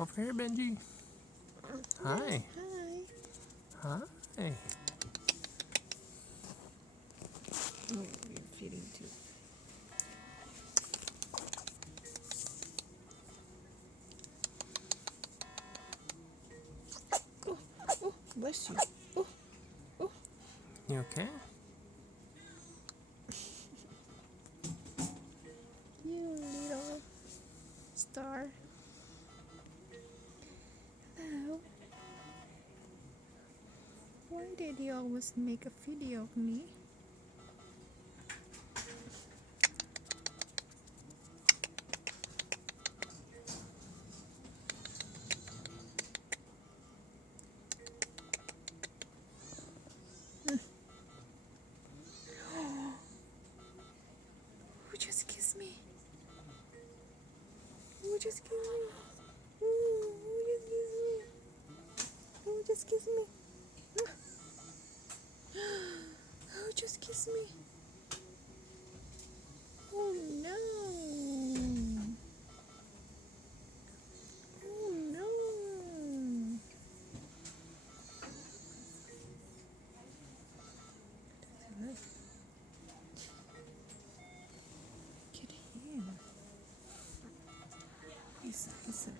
Over here, Benji. Hi. Hi. Hi. Oh, you're feeding too. Oh, oh, bless you. Oh, oh. You okay? You little star. Hello. Why did you always make a video of me? Who just kissed me? Who just kissed me? Who just kissed me? Who just kissed me? Oh no! Oh no! Get here. Listen.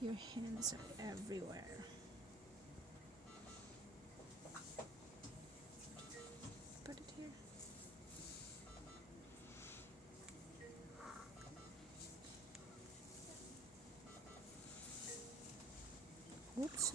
Your hands are everywhere. Put it here. Oops.